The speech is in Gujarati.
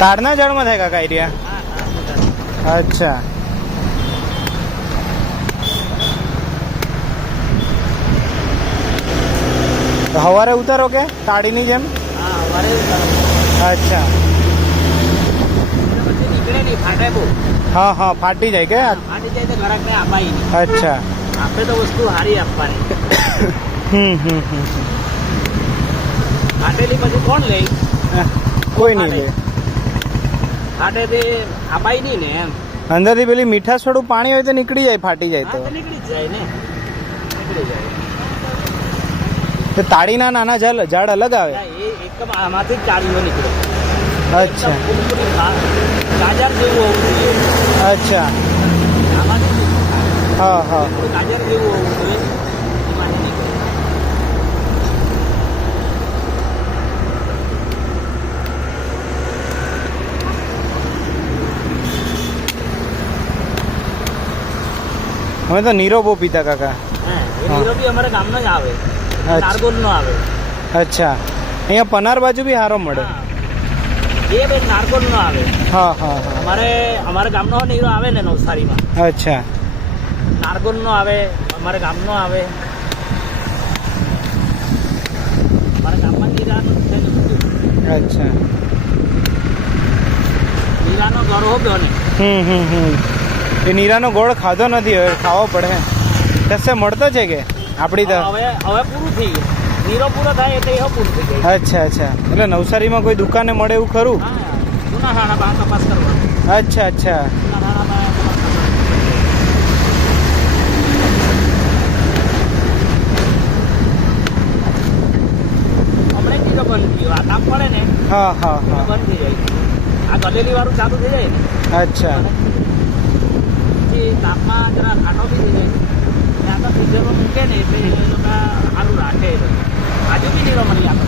કાળના ઝાડમાં થાય કાકા એરિયા? અચ્છા. તો સવારે ઉતારો કે તાળીની જેમ? અચ્છા. હા હા, ફાટી જાય કે? અચ્છા. આપણે તો વસ્તુ સારી આપવાની. ફાટેલી પછી કોણ લે? કોઈ નહીં લે. ફાટેથી અપાય નહીં ને એમ. અંદરથી પેલી મીઠાશ વાળું પાણી હોય તો નીકળી જાય, ફાટી જાય તો. નીકળી જ જાય ને, નીકળી જાય. તો તાળીના નાના ઝાડ અલગ આવે? એકદમ આમાંથી જ તાળીઓ નીકળે. અચ્છા. ગાજર જેવું હોવું જોઈએ. અચ્છા. આમાંથી હા હા. ગાજર જેવું હોવું જોઈએ, એમાંથી નીકળે. અમે તો નીરો બહુ પીતા કાકા. નીરો બી અમારા ગામનો જ આવે, નારગોલ નો આવે. અચ્છા. અહીંયા પનાર બાજુ બી સારો મળે. એ બે નારગોલ નો આવે. હા હા હા. અમારા ગામનો નીરો આવે ને નવસારીમાં. અચ્છા. નારગોલ નો આવે, અમારા ગામનો આવે. અમારા ગામમાં નીરાનું છે. અચ્છા. નીરાનો ગરો બને. એ નીરાનો ગોળ ખાધો નથી, હવે ખાવો પડે. કશે મળતો છે કે આપણી તો? હવે પૂરું થઈ ગયું. નીરો પૂરો થાય એટલે એ પૂરું થઈ જાય. અચ્છા અચ્છા. એટલે નવસારીમાં કોઈ દુકાને મળે એવું ખરું? જૂના ખાણામાં તપાસ કરવાનો. અચ્છા અચ્છા. જૂના ખાણામાં હમણાં નીરો બંધ થયો. આ તાપ પડે ને હા હા હા. બંધ થઈ જાય. આ ગલેલી વાળું ચાલુ થઈ જાય ને. અચ્છા. તાપમાં જરા કાંટો બી થઈ જાય. ત્યાં તો ફ્રીઝરમાં મૂકે ને એટલે એ લોકો સારું રાખે. આજુ બી નીરો મળી આપે.